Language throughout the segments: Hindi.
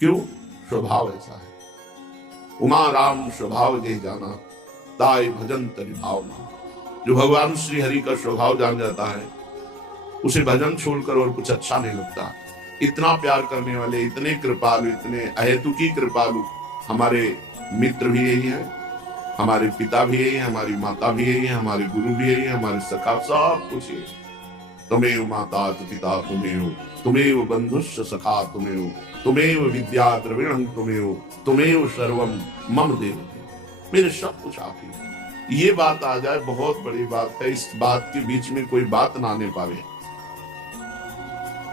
क्यों? स्वभाव ऐसा है। उमा राम स्वभाव जे जाना, ताय भजन तरि भावना। जो भगवान श्री हरि का स्वभाव जान जाता है उसे भजन छोड़कर और कुछ अच्छा नहीं लगता। इतना प्यार करने वाले, इतने कृपालु, इतने अहेतुकी कृपालु हमारे मित्र भी यही है, हमारे पिता भी यही है, हमारी माता भी यही है, हमारे गुरु भी यही है, हमारे सखा, सब कुछ यही। तुमेव माता पिता तुमेव, तुमेव बंधुश्च सखा तुमेव, तुमेव विद्या द्रविणं तुमेव, तुमेव सर्वम मम देव। मेरे सब कुछ आप ही। ये बात आ जाए बहुत बड़ी बात है। इस बात के बीच में कोई बात ना आने पावे,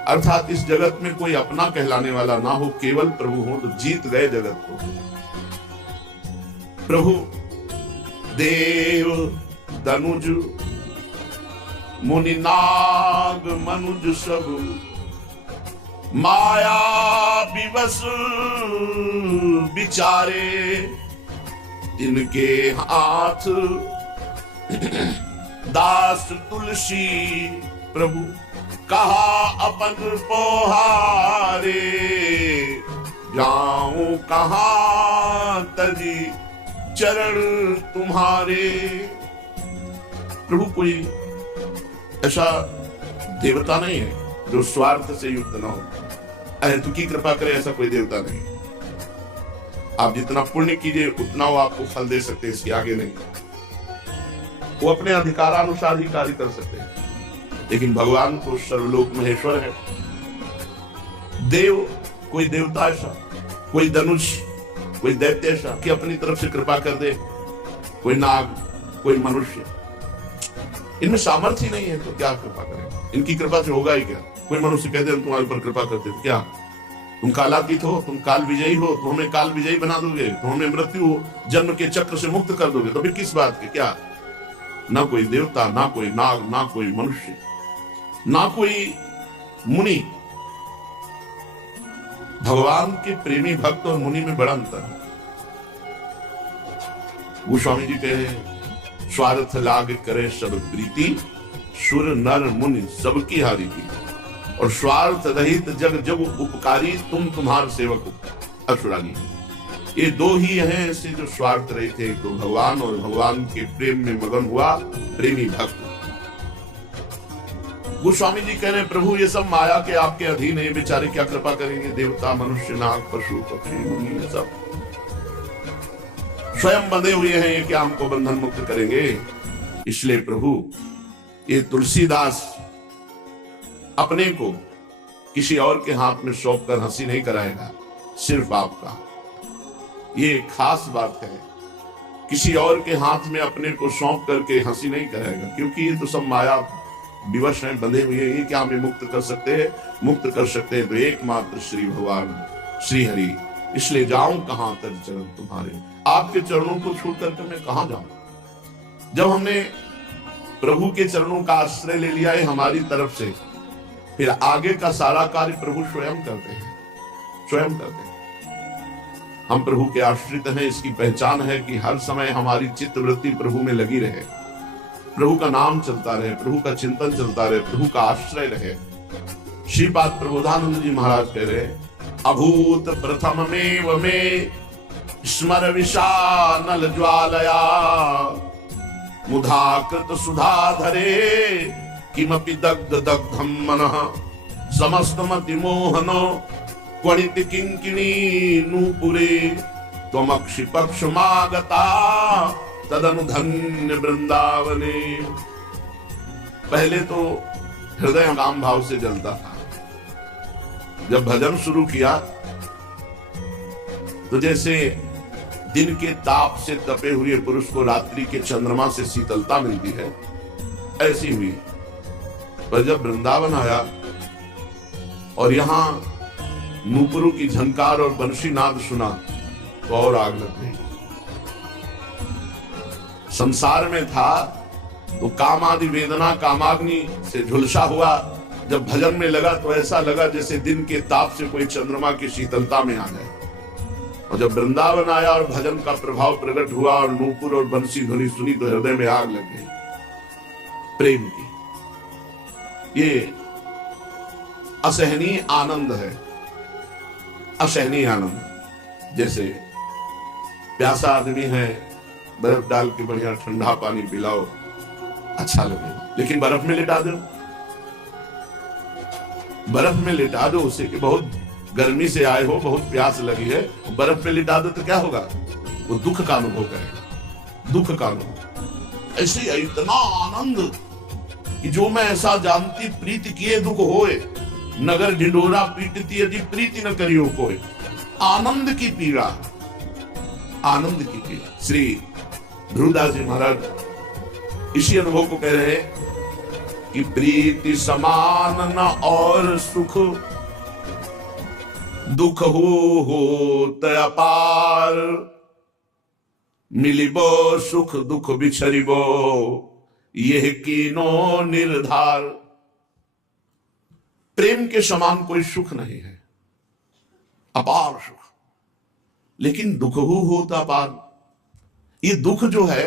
अर्थात इस जगत में कोई अपना कहलाने वाला ना हो, केवल प्रभु हो तो जीत गए जगत को। प्रभु देव दनुज मुनि नाग मनुज सब, माया विवश बिचारे, इनके हाथ दास तुलसी। प्रभु कहा अपन पोहारे, जाऊं कहां तजी चरण तुम्हारे। प्रभु कोई ऐसा देवता नहीं है जो स्वार्थ से युक्त ना हो, अहेतुकी कृपा करे, ऐसा कोई देवता नहीं। आप जितना पुण्य कीजिए उतना वो आपको फल दे सकते हैं, इसके आगे नहीं। वो अपने अधिकारानुसार ही कार्य कर सकते हैं, लेकिन भगवान तो सर्वलोक महेश्वर है। देव कोई देवता ऐसा, कोई धनुष, कोई दैत्य ऐसा कि अपनी तरफ से कृपा कर दे, कोई नाग, कोई मनुष्य, इनमें सामर्थ्य नहीं है तो क्या कृपा करें? इनकी कृपा से होगा ही क्या? कोई मनुष्य कहते हैं तुम्हारे ऊपर कृपा करते, क्या तुम कालातीत हो, तुम काल विजयी हो, तो हमें काल विजयी बना दोगे, तो हमें मृत्यु जन्म के चक्र से मुक्त कर दोगे, तो फिर किस बात के? क्या ना कोई देवता, ना कोई नाग, ना कोई मनुष्य, ना कोई मुनि। भगवान के प्रेमी भक्त और मुनि में बड़ा अंतर है। गोस्वामी जी कहे स्वार्थ लाग करे सब प्रीति, सुर नर मुनि सबकी हारी थी। और स्वार्थ रहित जग जग उपकारी, तुम तुम्हार सेवक असुरागी। ये दो ही हैं ऐसे जो स्वार्थ रहित थे, तो भगवान और भगवान के प्रेम में मगन हुआ प्रेमी भक्त। गोस्वामी जी कह रहे हैं प्रभु ये सब माया के आपके अधीन है, बेचारे क्या कृपा करेंगे? देवता, मनुष्य, नाग, पशु, पक्षी, मुनि, सब स्वयं बंधे हुए हैं, ये क्या हमको बंधन मुक्त करेंगे? इसलिए प्रभु ये तुलसीदास अपने को किसी और के हाथ में सौंप कर हंसी नहीं कराएगा, सिर्फ आपका। ये खास बात है, किसी और के हाथ में अपने को सौंप करके हंसी नहीं कराएगा, क्योंकि ये तो सब माया विवश हैं, बंधे हुए। ये क्या हमें मुक्त कर सकते हैं? मुक्त कर सकते हैं तो एकमात्र श्री भगवान श्री हरि। इसलिए जाऊं कहां तर चरण तुम्हारे, आपके चरणों को छोड़ करके मैं कहां जाऊं? जब हमने प्रभु के चरणों का आश्रय ले लिया है हमारी तरफ से, फिर आगे का सारा कार्य प्रभु स्वयं करते हैं, स्वयं करते हैं। हम प्रभु के आश्रित हैं, इसकी पहचान है कि हर समय हमारी चित्तवृत्ति प्रभु में लगी रहे, प्रभु का नाम चलता रहे, प्रभु का चिंतन चलता रहे, प्रभु का आश्रय रहे। श्रीपाद प्रबोधानंद जी महाराज कह रहे अभूत प्रथम में स्मर विषानल ज्वालया, मुधाकृत सुधाधरे किमपि दग्ध दग्धम मनः, समस्त मति मोहनो क्वणित किंकिणी नूपुरे, त्वमक्षि पक्षमागता तदनुधन्य वृंदावने। पहले तो हृदय काम भाव से जलता था, जब भजन शुरू किया तो जैसे दिन के ताप से तपे हुए पुरुष को रात्रि के चंद्रमा से शीतलता मिलती है, ऐसी हुई। पर जब वृंदावन आया और यहां नूपुरों की झंकार और बंशी नाद सुना तो और आग लग गई। संसार में था तो काम आदि वेदना कामाग्नि से झुलसा हुआ, जब भजन में लगा तो ऐसा लगा जैसे दिन के ताप से कोई चंद्रमा की शीतलता में आ जाए। और जब वृंदावन आया और भजन का प्रभाव प्रकट हुआ और नूपुर और बंसी ध्वनि सुनी तो हृदय में आग लग गई प्रेम की। ये असहनीय आनंद है, असहनीय आनंद। जैसे प्यासा आदमी है, बर्फ डाल के बढ़िया ठंडा पानी पिलाओ, अच्छा लगेगा, लेकिन बर्फ में लिटा दो, बर्फ में लिटा दो उसे कि बहुत गर्मी से आए हो, बहुत प्यास लगी है, बर्फ में लिटा दो तो क्या होगा? वो दुख का अनुभव करेगा, दुख का अनुभव। ऐसे इतना आनंद कि जो मैं ऐसा जानती प्रीति किए दुख होए, नगर ढिंढोरा पीटती यदि प्रीति न करियो कोई। आनंद की पीड़ा, आनंद की पीड़ा। श्री ध्रुवदास जी महाराज इसी अनुभव को कह रहे हैं कि प्रीति समान न और सुख, दुख हो अपार, मिलिबो सुख दुख बिछरिबो, यह कीनो निर्धार। प्रेम के समान कोई सुख नहीं है, अपार सुख, लेकिन दुख होता अपार। ये दुख जो है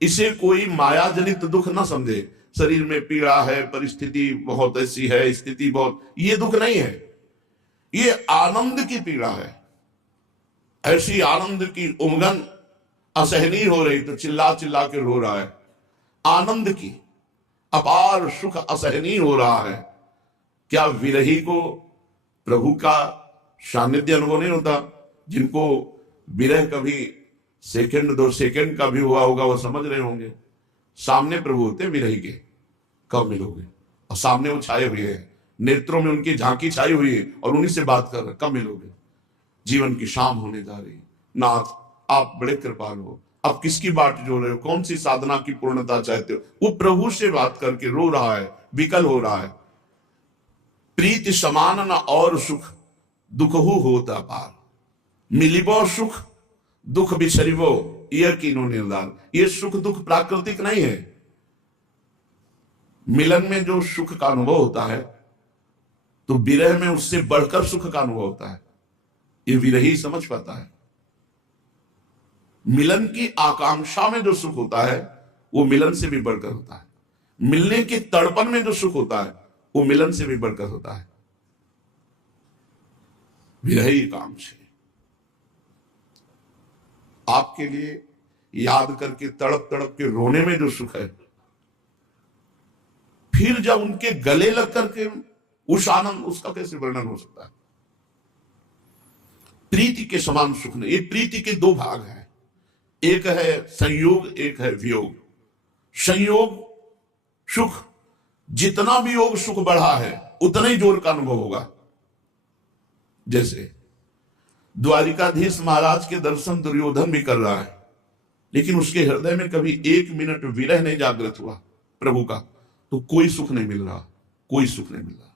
इसे कोई माया जनित दुख ना समझे, शरीर में पीड़ा है, परिस्थिति बहुत ऐसी है, स्थिति बहुत, ये दुख नहीं है, ये आनंद की पीड़ा है। ऐसी आनंद की उमगन असहनीय हो रही तो चिल्ला चिल्ला के रो रहा है। आनंद की अपार सुख असहनीय हो रहा है। क्या विरही को प्रभु का सानिध्य अनुभव नहीं होता? जिनको विरह कभी सेकंड 2 सेकंड का भी हुआ होगा वो समझ रहे होंगे। सामने प्रभु होते विरही के, कब मिलोगे? और सामने वो छाए हुए हैं, नेत्रों में उनकी झांकी छाई हुई है और उन्हीं से बात कर रहे, कब मिलोगे? जीवन की शाम होने जा रही, नाथ आप बड़े कृपाल हो, अब किसकी बाट जो रहे हो, कौन सी साधना की पूर्णता चाहते हो? वो प्रभु से बात करके रो रहा है, विकल हो रहा है। प्रीति समान न और सुख, दुखहु होता पार, मिलिबो सुख दुख बिछरिबो, यह कीनो निर्धार। ये सुख दुख प्राकृतिक नहीं है। मिलन में जो सुख का अनुभव होता है तो विरह में उससे बढ़कर सुख का अनुभव होता है। ये विरही समझ पाता है। मिलन की आकांक्षा में जो सुख होता है वो मिलन से भी बढ़कर होता है। मिलने के तड़पन में जो सुख होता है वो मिलन से भी बढ़कर होता है। विरही कांक्षी आपके लिए याद करके तड़प तड़प के रोने में जो सुख है, फिर जब उनके गले लग करके उस आनंद, उसका कैसे वर्णन हो सकता है? प्रीति के समान सुख नहीं। ये प्रीति के 2 भाग हैं, एक है संयोग, एक है वियोग। संयोग सुख, जितना भी योग सुख बढ़ा है उतना ही जोर का अनुभव होगा। जैसे द्वारिकाधीश महाराज के दर्शन दुर्योधन भी कर रहा है, लेकिन उसके हृदय में कभी 1 मिनट विरह नहीं जागृत हुआ प्रभु का, तो कोई सुख नहीं मिल रहा, कोई सुख नहीं मिल रहा।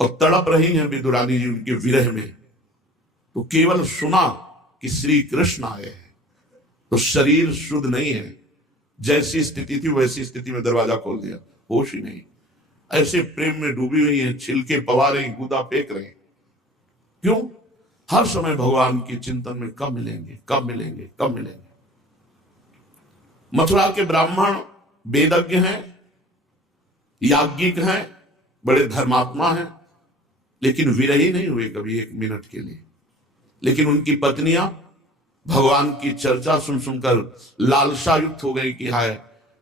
और तड़प रही हैं विदुरानी जी उनके विरह में, तो केवल सुना कि श्री कृष्ण आए हैं, तो शरीर शुद्ध नहीं है। जैसी स्थिति थी वैसी स्थिति में दरवाजा खोल दिया, होश ही नहीं। ऐसे प्रेम में डूबी हुई हैं, छिलके पवा रही, गुदा फेंक रहे। क्यों? हर समय भगवान के चिंतन में कब मिलेंगे, कब मिलेंगे, कब मिलेंगे। मथुरा के ब्राह्मण वेदज्ञ हैं, याज्ञिक हैं, बड़े धर्मात्मा हैं, लेकिन विरही नहीं हुए कभी 1 मिनट के लिए। लेकिन उनकी पत्नियां भगवान की चर्चा सुन सुनकर लालसा युक्त हो गई कि हाय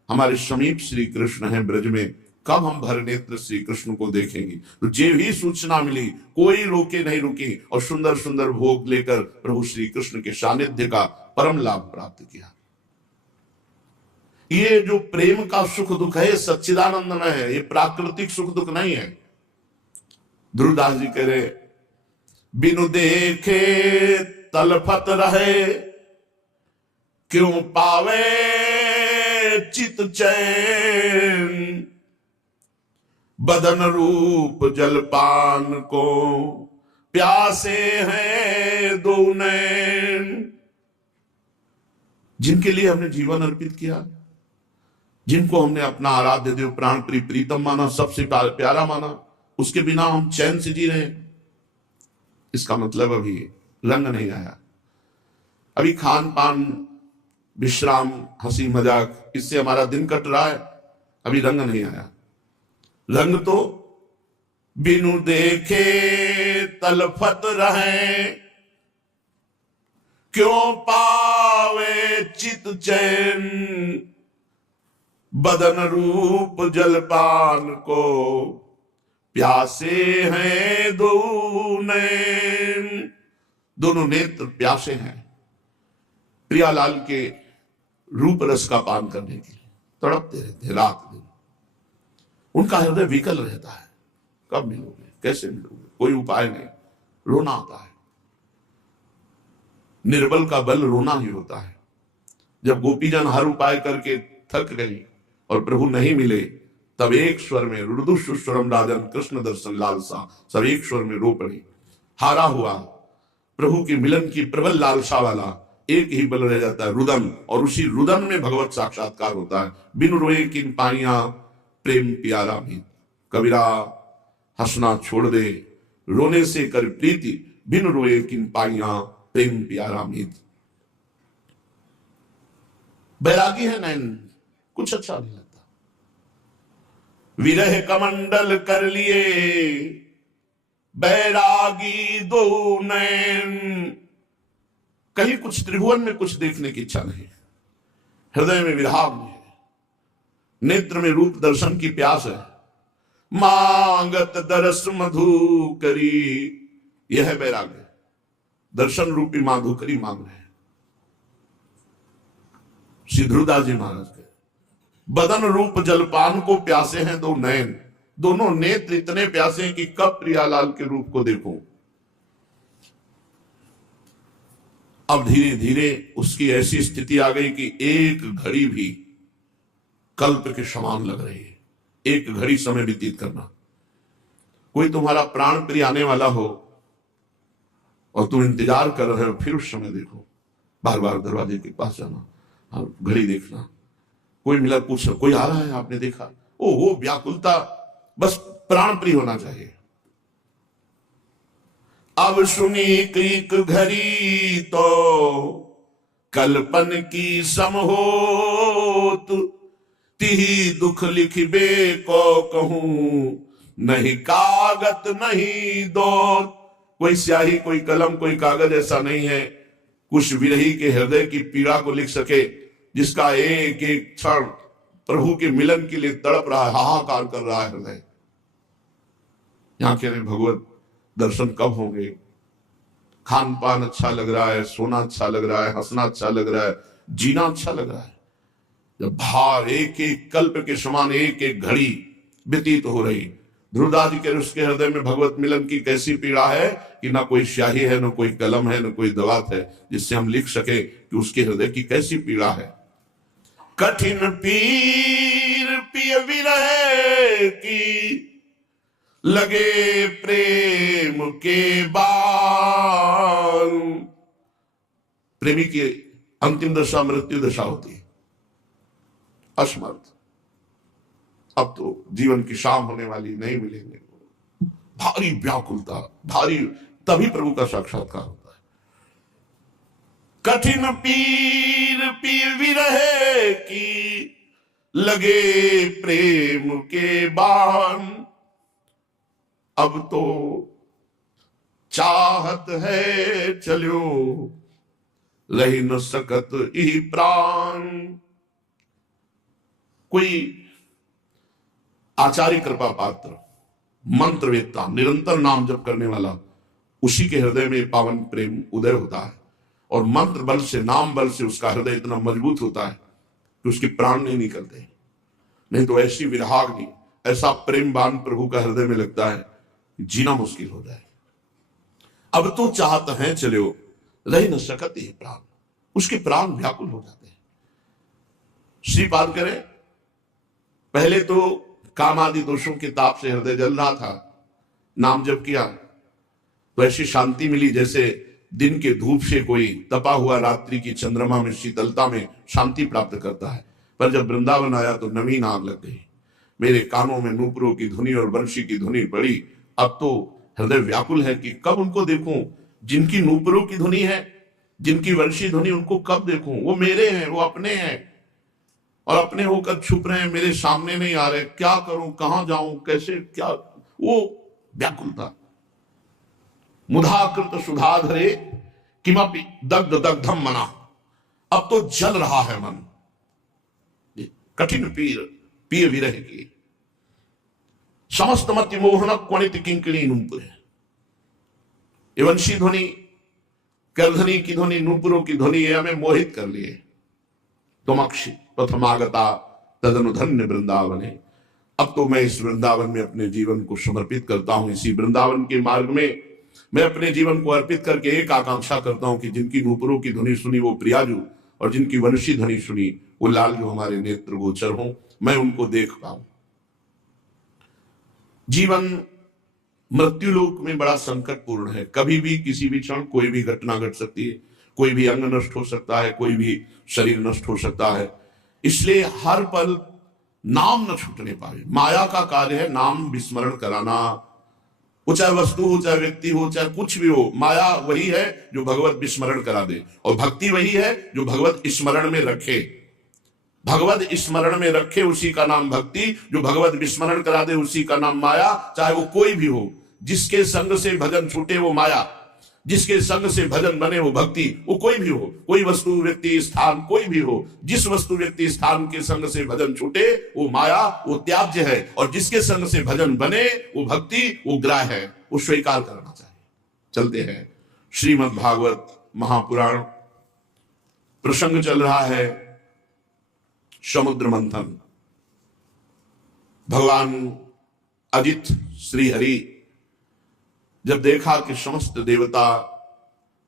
हमारे समीप श्री कृष्ण हैं ब्रज में, कब हम भर नेत्र श्री कृष्ण को देखेंगे। तो जे भी सूचना मिली कोई रोके नहीं रुकी और सुंदर सुंदर भोग लेकर प्रभु श्री कृष्ण के सानिध्य का परम लाभ प्राप्त किया। ये जो प्रेम का सुख दुख है सच्चिदानंदमय है, ये प्राकृतिक सुख दुख नहीं है। ध्रुवदास जी कह रहे बिनु देखे तलफत रहे, क्यों पावे चित चैन, बदन रूप जलपान को प्यासे हैं 2 नैन। जिनके लिए हमने जीवन अर्पित किया, जिनको हमने अपना आराध्य देव प्राण प्रीतम माना, सबसे प्यारा माना, उसके बिना हम चैन से जी रहे हैं। इसका मतलब अभी रंग नहीं आया। अभी खान पान विश्राम हंसी मजाक इससे हमारा दिन कट रहा है, अभी रंग नहीं आया। रंग तो बिनु देखे तलफत रहे, क्यों पावे चित चैन, बदन रूप जलपान को प्यासे हैं दो नैन। दोनों नेत्र प्यासे हैं प्रियालाल के रूप रस का पान करने के लिए, तड़पते रहते रात दिन। उनका हृदय विकल रहता है, कब मिलोगे, कैसे मिलोगे, कोई उपाय नहीं, रोना आता है। निर्बल का बल रोना ही होता है। जब गोपीजन हर उपाय करके थक गई और प्रभु नहीं मिले, तब एक स्वर में रुदुस्वरम राजन कृष्ण दर्शन लालसा, सब एक स्वर में रो पड़ी। हारा हुआ प्रभु के मिलन की प्रबल लालसा वाला एक ही बल रह जाता है, रुदन, और उसी रुदन में भगवत साक्षात्कार होता है। बिन रोए किन पानिया प्रेम प्यारा भी, कबीरा हंसना छोड़ दे, रोने से कर प्रीति, बिन रोए किन पानिया प्रेम प्यारा मीत। बैरागी है नैन, कुछ अच्छा नहीं लगता। विरह कमंडल कर लिए बैरागी दो नैन, कहीं कुछ त्रिभुवन में कुछ देखने की इच्छा नहीं, हृदय में विराग नहीं है, नेत्र में रूप दर्शन की प्यास है। मांगत दरस मधु करी, यह है बैराग, दर्शन रूपी माधुकरी मांग रहे हैं। श्री ध्रुवदास जी महाराज के बदन रूप जलपान को प्यासे हैं दो नयन, दोनों नेत्र इतने प्यासे हैं कि कब प्रियालाल के रूप को देखूं। अब धीरे धीरे उसकी ऐसी स्थिति आ गई कि एक घड़ी भी कल्प के समान लग रही है। एक घड़ी समय व्यतीत करना, कोई तुम्हारा प्राण प्रिय आने वाला हो और तुम इंतजार कर रहे हो, फिर उस समय देखो, बार बार दरवाजे के पास जाना और घड़ी देखना, कोई मिला पूछ, कोई आ रहा है आपने देखा, ओ वो व्याकुलता, बस प्राण प्रिय होना चाहिए। अब सुनी एक घड़ी तो कल्पन की सम होत, तिही दुख लिखबे को कहूं, नहीं कागत नहीं दौत। कोई स्याही, कोई कलम, कोई कागज ऐसा नहीं है कुछ विरही के हृदय की पीड़ा को लिख सके, जिसका एक एक क्षण प्रभु के मिलन के लिए तड़प रहा है, हाहाकार कर रहा है हृदय। यहां कह रहे भगवत दर्शन कब होंगे, खान पान अच्छा लग रहा है, सोना अच्छा लग रहा है, हंसना अच्छा लग रहा है, जीना अच्छा लग रहा है, जब भार एक एक कल्प के समान एक एक घड़ी व्यतीत हो रही। ध्रुवदास जी के उसके हृदय में भगवत मिलन की कैसी पीड़ा है कि ना कोई स्याही है, ना कोई कलम है, ना कोई दवात है जिससे हम लिख सके कि उसके हृदय की कैसी पीड़ा है। कठिन पीर पिय विरह की, लगे प्रेम के बाल। प्रेमी की अंतिम दशा मृत्यु दशा होती है, असमर्थ, अब तो जीवन की शाम होने वाली, नहीं मिलेंगे, भारी व्याकुलता, भारी, तभी प्रभु का साक्षात्कार होता है। कठिन पीर पीर विरह की, लगे प्रेम के बाण। अब तो चाहत है चलो, रही न सकत ही प्राण। कोई आचार्य कृपा पात्र, मंत्रवेत्ता, निरंतर नाम जप करने वाला, उसी के हृदय में पावन प्रेम उदय होता है, और मंत्र बल से, नाम बल से उसका हृदय इतना मजबूत होता है कि उसके प्राण नहीं निकलते। नहीं तो ऐसी विरहाग्नि, ऐसा प्रेम बाण प्रभु का हृदय में लगता है कि जीना मुश्किल हो जाए। अब तो चाहत है चलो, रही न सकत ही प्राण, उसके प्राण व्याकुल हो जाते हैं। श्रीपाद करें, पहले तो काम आदि दोषों के ताप से हृदय जल रहा था, नाम जप किया तो ऐसी शांति मिली जैसे दिन के धूप से कोई तपा हुआ रात्रि की चंद्रमा में शीतलता में शांति प्राप्त करता है। पर जब वृंदावन आया तो नवीन आग लग गई, मेरे कानों में नूपुरों की धुनी और बंशी की धुनी पड़ी। अब तो हृदय व्याकुल है कि कब उनको देखूं, जिनकी नूपुरों की धुनी है, जिनकी वंशी ध्वनि, उनको कब देखूं। वो मेरे हैं, वो अपने हैं, और अपने होकर छुप रहे हैं, मेरे सामने नहीं आ रहे। क्या करूं, कहां जाऊं, कैसे, क्या। वो व्याकुलता। मुधाकृत सुधाधरे किमपि दग्ध दग्धम मना, अब तो जल रहा है मन, कठिन पीर विरह की। समस्त मति मोहन क्वणित किंकिणी नूपुर, ये वंशी ध्वनि, करधनी की ध्वनि, नूपुरों की ध्वनि ये हमें मोहित कर लिए। तुमक्षि प्रथमागता तदनु धन्य वृंदावने, अब तो मैं इस वृंदावन में अपने जीवन को समर्पित करता हूं। इसी वृंदावन के मार्ग में मैं अपने जीवन को अर्पित करके एक आकांक्षा करता हूं कि जिनकी नूपुरों की ध्वनि सुनी वो प्रियाजू, और जिनकी वंशी ध्वनि सुनी वो लाल जो हमारे नेत्र गोचर हों, मैं उनको देख पाऊं। जीवन मृत्यु लोक में बड़ा संकटपूर्ण है। कभी भी किसी भी क्षण कोई भी घटना घट सकती है, कोई भी अंग नष्ट हो सकता है, कोई भी शरीर नष्ट हो सकता है। इसलिए हर पल नाम न छूटने पाए। माया का कार्य है नाम विस्मरण कराना, वो चाहे वस्तु हो, चाहे व्यक्ति हो, चाहे कुछ भी हो। माया वही है जो भगवत विस्मरण करा दे, और भक्ति वही है जो भगवत स्मरण में रखे। भगवत स्मरण में रखे उसी का नाम भक्ति, जो भगवत विस्मरण करा दे उसी का नाम माया। चाहे वो कोई भी हो, जिसके संग से भजन छूटे वो माया, जिसके संग से भजन बने वो भक्ति। वो कोई भी हो, कोई वस्तु व्यक्ति स्थान कोई भी हो, जिस वस्तु व्यक्ति स्थान के संग से भजन छूटे वो माया, वो त्याज्य है। और जिसके संग से भजन बने वो भक्ति, वो ग्राह्य है, वो स्वीकार करना चाहिए। चलते हैं श्रीमद् भागवत महापुराण। प्रसंग चल रहा है समुद्र मंथन। भगवान अजित श्री हरि जब देखा कि समस्त देवता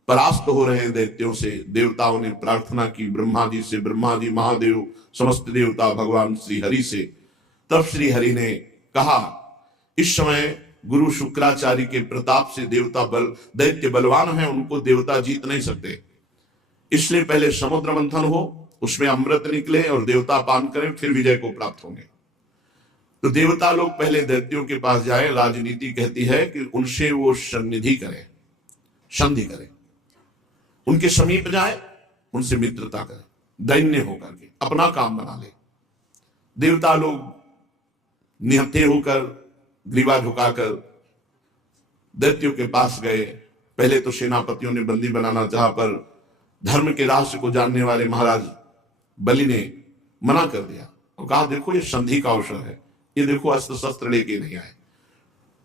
परास्त हो रहे हैं दैत्यों से, देवताओं ने प्रार्थना की ब्रह्मा जी से, ब्रह्मा जी महादेव समस्त देवता भगवान श्री हरि से। तब श्री हरि ने कहा इस समय गुरु शुक्राचार्य के प्रताप से दैत्य बलवान हैं, उनको देवता जीत नहीं सकते। इसलिए पहले समुद्र मंथन हो, उसमें अमृत निकले और देवता पान करें, फिर विजय को प्राप्त होंगे। तो देवता लोग पहले दैत्यों के पास जाए। राजनीति कहती है कि उनसे वो सन्निधि करें, संधि करें, उनके समीप जाए, उनसे मित्रता करें, दैन्य होकर के अपना काम बना ले। देवता लोग निहत्थे होकर, ग्रीवा झुकाकर दैत्यों के पास गए। पहले तो सेनापतियों ने बंदी बनाना चाहा, पर धर्म के रहस्य को जानने वाले महाराज बलि ने मना कर दिया और कहा देखो ये संधि का अवसर है, ये देखो अस्त्र शस्त्र लेके नहीं आए।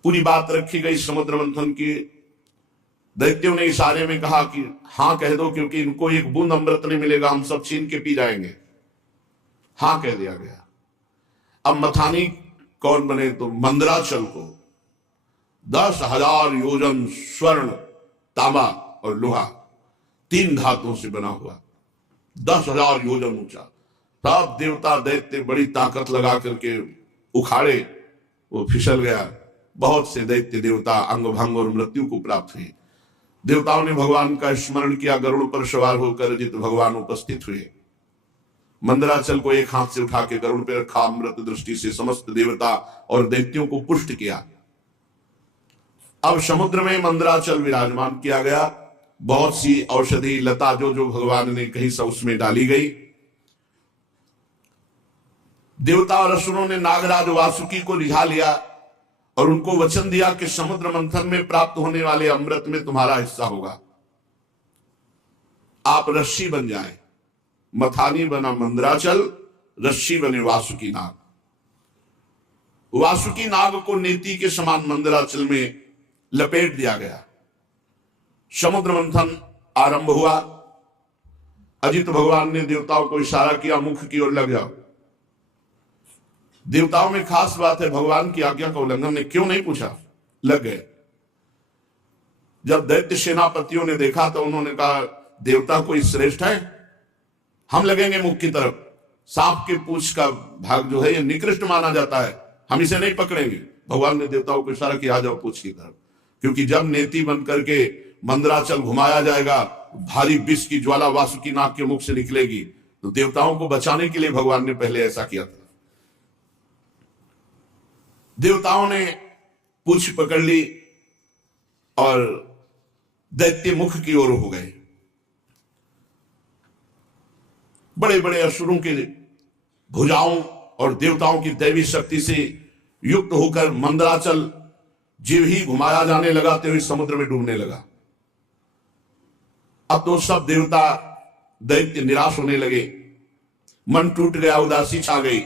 पूरी बात रखी गई समुद्र मंथन की। दैत्यों ने इशारे में कहा कि हां कह दो, क्योंकि इनको एक बूंद अमृत नहीं मिलेगा, हम सब छीन के पी जाएंगे। हां कह दिया गया। अब मथानी कौन बने? तो मंदराचल को 10,000 योजन स्वर्ण, तांबा और लोहा, 3 धातुओं से बना हुआ, 10,000 योजन ऊंचा। सब देवता दैत्य बड़ी ताकत लगा करके उखाड़े, वो फिसल गया। बहुत से दैत्य देवता अंग भंग और मृत्यु को प्राप्त हुए। देवताओं ने भगवान का स्मरण किया, गरुड़ पर सवार होकर जित भगवान उपस्थित हुए। मंदराचल को एक हाथ से उठा के गरुड़ पर रखा, अमृत दृष्टि से समस्त देवता और दैत्यों को पुष्ट किया। अब समुद्र में मंदराचल विराजमान किया गया। बहुत सी औषधि लता जो भगवान ने कही सब उसमें डाली गई। देवता और असुरों ने नागराज वासुकी को रिझा लिया और उनको वचन दिया कि समुद्र मंथन में प्राप्त होने वाले अमृत में तुम्हारा हिस्सा होगा। आप रस्सी बन जाएं। मथानी बना मंदराचल, रस्सी बने वासुकी नाग। वासुकी नाग को नीति के समान मंदराचल में लपेट दिया गया। समुद्र मंथन आरंभ हुआ। अजित भगवान ने देवताओं को इशारा किया, मुख की ओर लग जाओ। देवताओं में खास बात है, भगवान की आज्ञा का उल्लंघन ने क्यों नहीं पूछा, लग गए। जब दैत्य सेनापतियों ने देखा तो उन्होंने कहा देवता कोई श्रेष्ठ है, हम लगेंगे मुख की तरफ। सांप के पूंछ का भाग जो है ये निकृष्ट माना जाता है, हम इसे नहीं पकड़ेंगे। भगवान ने देवताओं को इशारा किया, आ जाओ पूंछ की तरफ। क्योंकि जब नेति बन करके मंदराचल घुमाया जाएगा, भारी विष की ज्वाला वासुकी नाग के मुख से निकलेगी। तो देवताओं को बचाने के लिए भगवान ने पहले ऐसा किया था। देवताओं ने पूंछ पकड़ ली और दैत्य मुख की ओर हो गए। बड़े बड़े असुरों के भुजाओं और देवताओं की दैवी शक्ति से युक्त होकर मंदराचल जीव ही घुमाया जाने लगा तो ही समुद्र में डूबने लगा। अब तो सब देवता दैत्य निराश होने लगे, मन टूट गया, उदासी छा गई।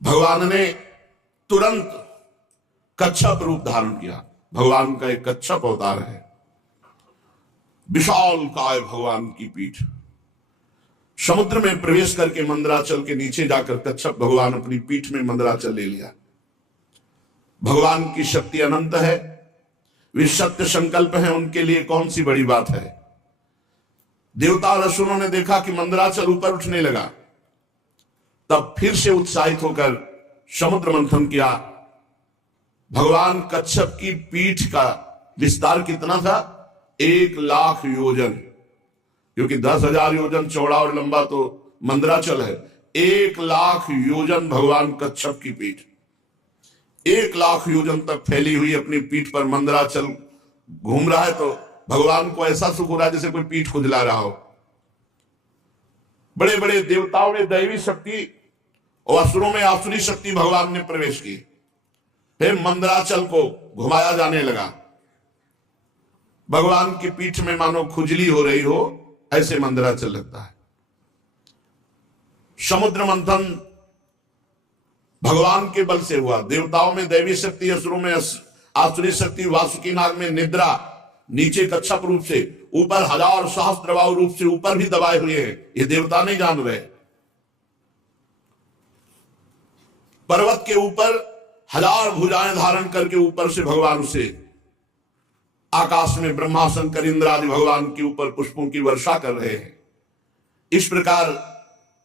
भगवान ने तुरंत कच्छप रूप धारण किया। भगवान का एक कच्छप अवतार है, विशाल काय भगवान की पीठ। समुद्र में प्रवेश करके मंदराचल के नीचे जाकर कच्छप भगवान अपनी पीठ में मंदराचल ले लिया। भगवान की शक्ति अनंत है, वे सत्य संकल्प हैं, उनके लिए कौन सी बड़ी बात है। देवता और असुरों ने देखा कि मंदराचल ऊपर उठने लगा, तब फिर से उत्साहित होकर समुद्र मंथन किया। भगवान कच्छप की पीठ का विस्तार कितना था? 1,00,000 योजन, क्योंकि 10,000 योजन चौड़ा और लंबा तो मंदराचल है। 1,00,000 योजन भगवान कच्छप की पीठ, 1,00,000 योजन तक फैली हुई अपनी पीठ पर मंदराचल घूम रहा है। तो भगवान को ऐसा सुख हो रहा है जैसे कोई पीठ खुजला रहा हो। बड़े बड़े देवताओं में दैवी शक्ति और असुरों में आसुरी शक्ति भगवान ने प्रवेश की। फिर मंदराचल को घुमाया जाने लगा। भगवान की पीठ में मानो खुजली हो रही हो, ऐसे मंदराचल लगता है। समुद्र मंथन भगवान के बल से हुआ। देवताओं में दैवी शक्ति, असुरों में आसुरी शक्ति, वासुकी नाग में निद्रा, नीचे कच्छप रूप से, ऊपर 1000 सहस्त्रबाहु रूप से ऊपर भी दबाए हुए हैं। ये देवता नहीं जान रहे। पर्वत के ऊपर 1000 भुजाएं धारण करके ऊपर से भगवान उसे आकाश में ब्रह्मा शंकर इंद्र आदि भगवान के ऊपर पुष्पों की वर्षा कर रहे हैं। इस प्रकार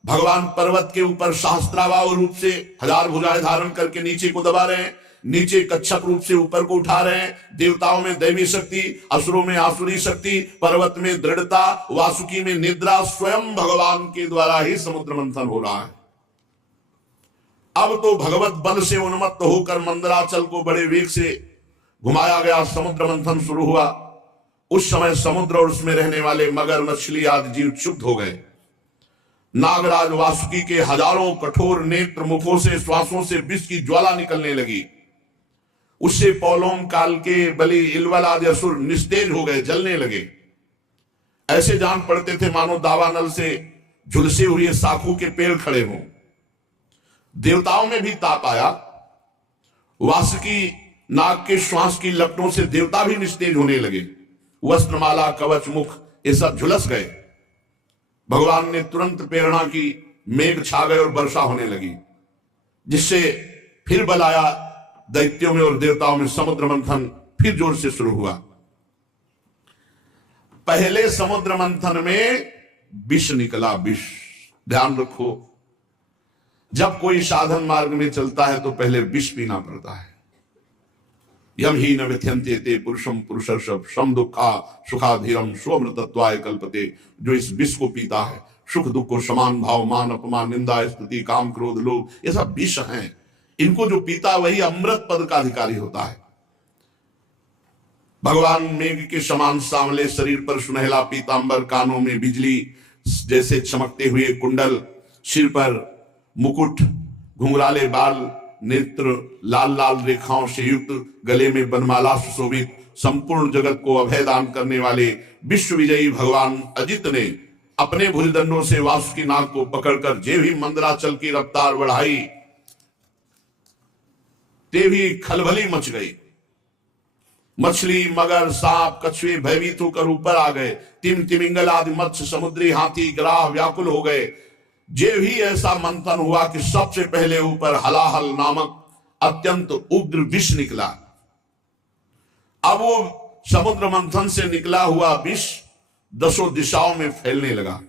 भगवान पर्वत के ऊपर सहस्त्राबाहु रूप से 1000 भुजाएं धारण करके नीचे को दबा रहे हैं, नीचे कच्छप रूप से ऊपर को उठा रहे हैं। देवताओं में दैवी शक्ति, असुरों में आसुरी शक्ति, पर्वत में दृढ़ता, वासुकी में निद्रा, स्वयं भगवान के द्वारा ही समुद्र मंथन हो रहा है। अब तो भगवत बल से उन्मत्त होकर मंदराचल को बड़े वेग से घुमाया गया। समुद्र मंथन शुरू हुआ। उस समय समुद्र और उसमें रहने वाले मगर, मछली आदि जीव क्षुब्ध हो गए। नागराज वासुकी के हजारों कठोर नेत्र मुखों से, श्वासों से विष की ज्वाला निकलने लगी। उससे पौलोम काल के बलि, इलवल आदि असुर निस्तेज हो गए, जलने लगे। ऐसे जान पड़ते थे मानो दावानल से झुलसे हुए साखू के पेड़ खड़े हों। देवताओं में भी ताप आया। वासुकी नाग के श्वास की लपटों से देवता भी निस्तेज होने लगे। वस्त्रमाला, कवच, मुख ये सब झुलस गए। भगवान ने तुरंत प्रेरणा की, मेघ छा गए और वर्षा होने लगी, जिससे फिर बल आया दैत्यों में और देवताओं में। समुद्र मंथन फिर जोर से शुरू हुआ। पहले समुद्र मंथन में विष निकला, विष। ध्यान रखो, जब कोई साधन मार्ग में चलता है तो पहले विष पीना पड़ता है। यम ही न व्यथ्यन्ते ते पुरुषम पुरुषर्षभ सम दुखा सुखाधीरम स्वमृतत्वाय कल्पते। जो इस विष को पीता है, सुख दुख को समान भाव, मान अपमान, निंदा स्तुति, काम क्रोध लोभ, ये सब विष हैं। इनको जो पीता वही अमृत पद का अधिकारी होता है। भगवान मेघ के समान सांवले शरीर पर सुनहला पीतांबर, कानों में बिजली जैसे चमकते हुए कुंडल, सिर पर मुकुट, घुंघराले बाल, नेत्र लाल लाल रेखाओं से युक्त, गले में बनमाला सुशोभित, संपूर्ण जगत को अभय दान करने वाले विश्व विजयी भगवान अजित ने अपने भुजदंडों से वासुकी नाग को पकड़कर जे भी मंदराचल की रफ्तार बढ़ाई, ते भी खलबली मच गई। मछली, मगर, सांप, कछुए भयभीत होकर ऊपर आ गए। तिमिंगल आदि मत्स्य, समुद्री हाथी, ग्राह व्याकुल हो गए। जे भी ऐसा मंथन हुआ कि सबसे पहले ऊपर हलाहल नामक अत्यंत उग्र विष निकला। अब वो समुद्र मंथन से निकला हुआ विष 10 दिशाओं में फैलने लगा।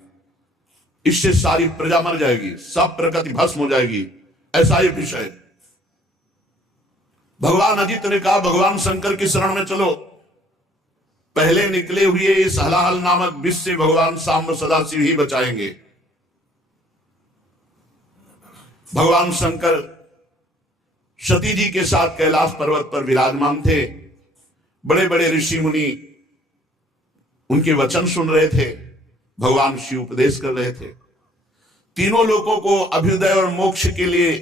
इससे सारी प्रजा मर जाएगी, सब प्रकृति भस्म हो जाएगी, ऐसा ये विष है। भगवान अजित ने कहा, भगवान शंकर की शरण में चलो। पहले निकले हुए इस हलाहल नामक विष से भगवान सांब सदाशिव ही बचाएंगे। भगवान शंकर सती जी के साथ कैलाश पर्वत पर विराजमान थे। बड़े बड़े ऋषि मुनि उनके वचन सुन रहे थे। भगवान शिव उपदेश कर रहे थे। तीनों लोगों को अभ्युदय और मोक्ष के लिए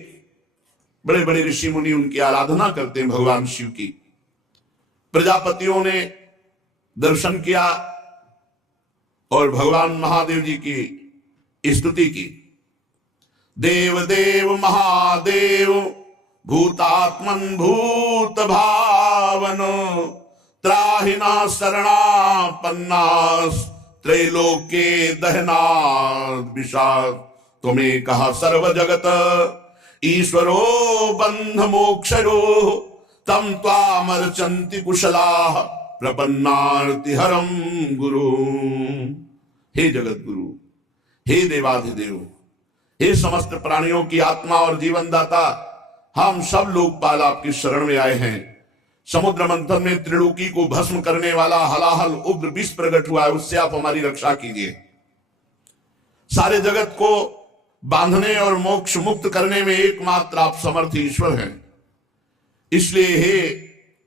बड़े बड़े ऋषि मुनि उनकी आराधना करते हैं भगवान शिव की। प्रजापतियों ने दर्शन किया और भगवान महादेव जी की स्तुति की। देव देव महादेव भूतात्मन भूत भावनो त्राहिना शरणापन्नास त्रैलोक्ये दहनाद विषाद। तुम्हें कहा सर्व जगत ईश्वरो बंध मोक्षरो तम त्वामर्चन्ति कुशलाः प्रपन्नार्ति हरम गुरु। हे जगत गुरु, हे देवाधिदेव, हे समस्त प्राणियों की आत्मा और जीवन दाता, हम सब लोकपाल आपकी शरण में आए हैं। समुद्र मंथन में त्रिलोकी को भस्म करने वाला हलाहल उग्र विष प्रकट हुआ है, उससे आप हमारी रक्षा कीजिए। सारे जगत को बांधने और मोक्ष मुक्त करने में एकमात्र आप समर्थ ईश्वर हैं। इसलिए हे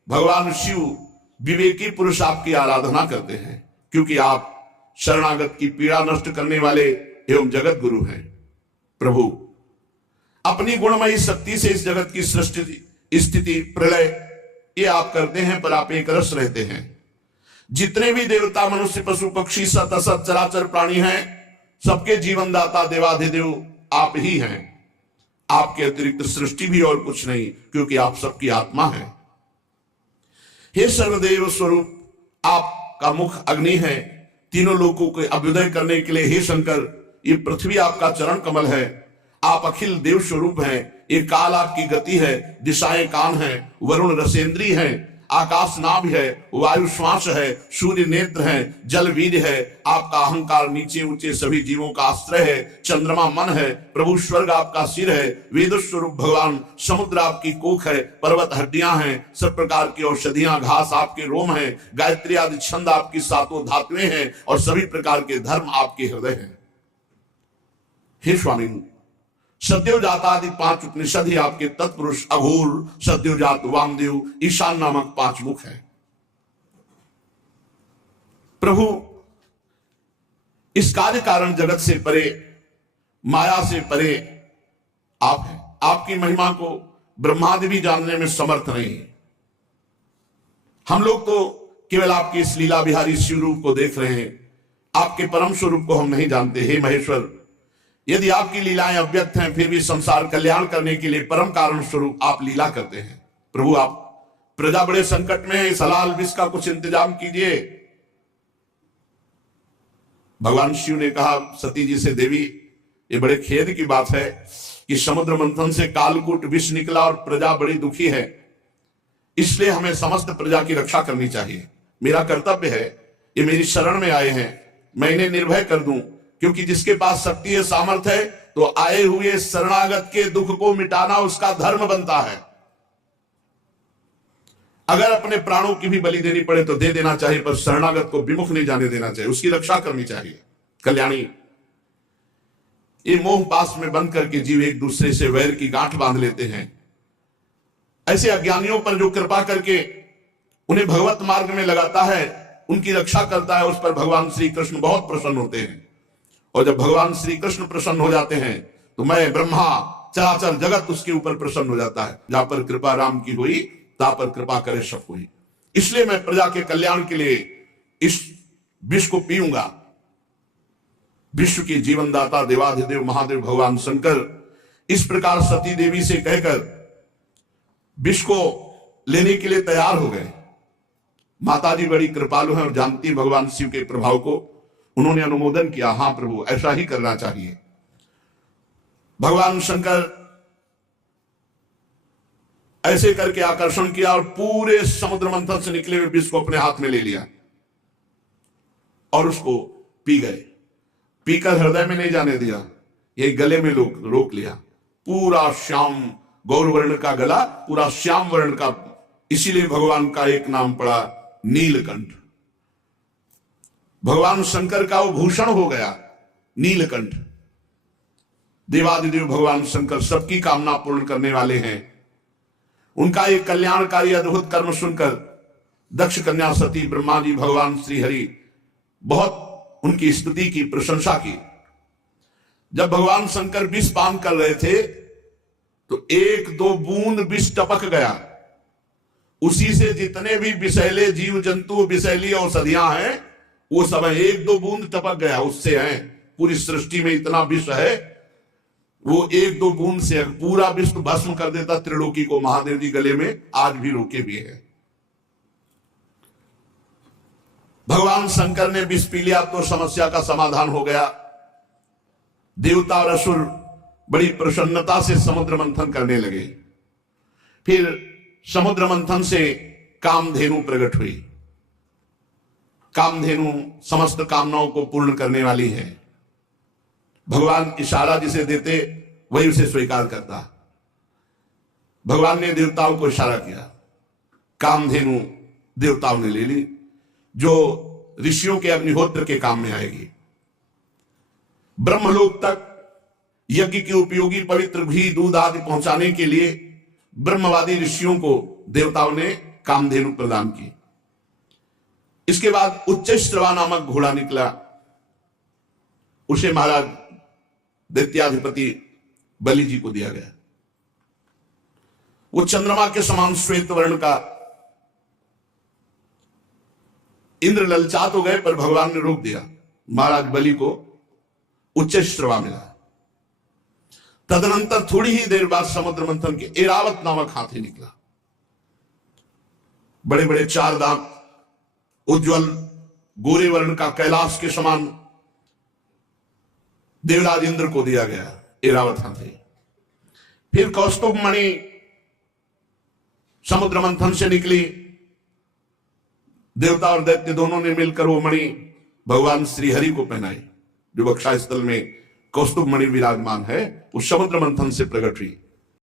भगवान शिव, विवेकी पुरुष आपकी आराधना करते हैं, क्योंकि आप शरणागत की पीड़ा नष्ट करने वाले एवं जगत गुरु हैं। प्रभु, अपनी गुणमयी शक्ति से इस जगत की सृष्टि स्थिति प्रलय ये आप करते हैं, पर आप एक रस रहते हैं। जितने भी देवता मनुष्य पशु पक्षी सत असत चराचर प्राणी हैं, सबके जीवन दाता देवाधिदेव आप ही हैं। आपके अतिरिक्त सृष्टि भी और कुछ नहीं, क्योंकि आप सबकी आत्मा हैं। हे सर्वदेव स्वरूप, आपका मुख अग्नि है, तीनों लोकों को अभ्युदय करने के लिए। हे शंकर, ये पृथ्वी आपका चरण कमल है। आप अखिल देव स्वरूप हैं। ये काल आपकी गति है, दिशाएं कान है, वरुण रसेंद्री है, आकाश नाभ है, वायु श्वास है, सूर्य नेत्र है, जल वीर्य है। आपका अहंकार नीचे ऊंचे सभी जीवों का आश्रय है। चंद्रमा मन है, प्रभु स्वर्ग आपका सिर है। वेद स्वरूप भगवान, समुद्र आपकी कोख है, पर्वत हड्डियां हैं, सब प्रकार की औषधियां घास आपके रोम है, गायत्री आदि छंद आपकी सातों धातुएं हैं, और सभी प्रकार के धर्म आपके हृदय हैं। हे स्वामी, सद्योजात आदि 5 उपनिषद ही आपके तत्पुरुष अघोर, सद्योजात, वामदेव, ईशान नामक 5 मुख है। प्रभु, इस कार्य कारण जगत से परे, माया से परे आप हैं। आपकी महिमा को ब्रह्मादि भी जानने में समर्थ नहीं है। हम लोग तो केवल आपके इस लीला बिहारी शिव रूप को देख रहे हैं, आपके परम स्वरूप को हम नहीं जानते। हे महेश्वर, यदि आपकी लीलाएं अव्यक्त हैं, फिर भी संसार कल्याण करने के लिए परम कारण स्वरूप आप लीला करते हैं। प्रभु, आप प्रजा बड़े संकट में है, इस हलाल विष का कुछ इंतजाम कीजिए। भगवान शिव ने कहा सती जी से, देवी, ये बड़े खेद की बात है कि समुद्र मंथन से कालकूट विष निकला और प्रजा बड़ी दुखी है। इसलिए हमें समस्त प्रजा की रक्षा करनी चाहिए। मेरा कर्तव्य है, ये मेरी शरण में आए हैं, मैं इन्हें निर्भय कर दूं, क्योंकि जिसके पास शक्ति है, सामर्थ है, तो आए हुए शरणागत के दुख को मिटाना उसका धर्म बनता है। अगर अपने प्राणों की भी बलि देनी पड़े तो दे देना चाहिए, पर शरणागत को विमुख नहीं जाने देना चाहिए, उसकी रक्षा करनी चाहिए। कल्याणी, ये मोह पास में बंद करके जीव एक दूसरे से वैर की गांठ बांध लेते हैं। ऐसे अज्ञानियों पर जो कृपा करके उन्हें भगवत मार्ग में लगाता है, उनकी रक्षा करता है, उस पर भगवान श्री कृष्ण बहुत प्रसन्न होते हैं। और जब भगवान श्री कृष्ण प्रसन्न हो जाते हैं, तो मैं ब्रह्मा चराचर जगत उसके ऊपर प्रसन्न हो जाता है। जहां पर कृपा राम की हुई, ता पर कृपा करे सब हुई। इसलिए मैं प्रजा के कल्याण के लिए इस विष को पीऊंगा। विश्व के जीवन दाता देवाधिदेव महादेव भगवान शंकर इस प्रकार सती देवी से कहकर विष को लेने के लिए तैयार हो गए। माताजी बड़ी कृपालु हैं और जानती है भगवान शिव के प्रभाव को। उन्होंने अनुमोदन किया, हां प्रभु, ऐसा ही करना चाहिए। भगवान शंकर ऐसे करके आकर्षण किया और पूरे समुद्र मंथन से निकले हुए विष को अपने हाथ में ले लिया और उसको पी गए। पीकर हृदय में नहीं जाने दिया, ये गले में रोक लिया। पूरा श्याम गौरवर्ण का गला, पूरा श्याम वर्ण का, इसीलिए भगवान का एक नाम पड़ा नीलकंठ। भगवान शंकर का वो भूषण हो गया नीलकंठ। देवादिदेव भगवान शंकर सबकी कामना पूर्ण करने वाले हैं। उनका एक कल्याणकारी अद्भुत कर्म सुनकर दक्ष कन्या सती ब्रह्मा जी भगवान श्री हरि बहुत उनकी स्तुति की, प्रशंसा की। जब भगवान शंकर विष पान कर रहे थे तो एक दो बूंद विष टपक गया, उसी से जितने भी विषैले जीव जंतु, विषैली औषधियां हैं, वो सब एक दो बूंद टपक गया उससे हैं। पूरी सृष्टि में इतना विष है, वो एक दो बूंद से पूरा विश्व भस्म कर देता त्रिलोकी को। महादेव जी गले में आज भी रोके भी है। भगवान शंकर ने विष पी लिया तो समस्या का समाधान हो गया। देवता और असुर बड़ी प्रसन्नता से समुद्र मंथन करने लगे। फिर समुद्र मंथन से कामधेनु प्रकट हुई। कामधेनु समस्त कामनाओं को पूर्ण करने वाली है। भगवान इशारा जिसे देते वही उसे स्वीकार करता। भगवान ने देवताओं को इशारा किया, कामधेनु देवताओं ने ले ली, जो ऋषियों के अग्निहोत्र के काम में आएगी। ब्रह्मलोक तक यज्ञ के उपयोगी पवित्र घी दूध आदि पहुंचाने के लिए ब्रह्मवादी ऋषियों को देवताओं ने कामधेनु प्रदान की। इसके बाद उच्चैश्रवा नामक घोड़ा निकला, उसे महाराज दैत्याधिपति बलि जी को दिया गया। वो चंद्रमा के समान श्वेत वर्ण का। इंद्र ललचा तो गए पर भगवान ने रोक दिया। महाराज बलि को उच्चैश्रवा मिला। तदनंतर थोड़ी ही देर बाद समुद्र मंथन के ऐरावत नामक हाथी निकला। बड़े बड़े चार दांत, उज्जवल गोरे वर्ण का, कैलाश के समान। देवराज इंद्र को दिया गया ऐरावत हाथी। फिर कौस्तुभ मणि समुद्र मंथन से निकली। देवता और दैत्य दोनों ने मिलकर वो मणि भगवान श्री हरि को पहनाई, जो बक्षा स्थल में कौस्तुभ मणि विराजमान है, उस समुद्र मंथन से प्रकट हुई।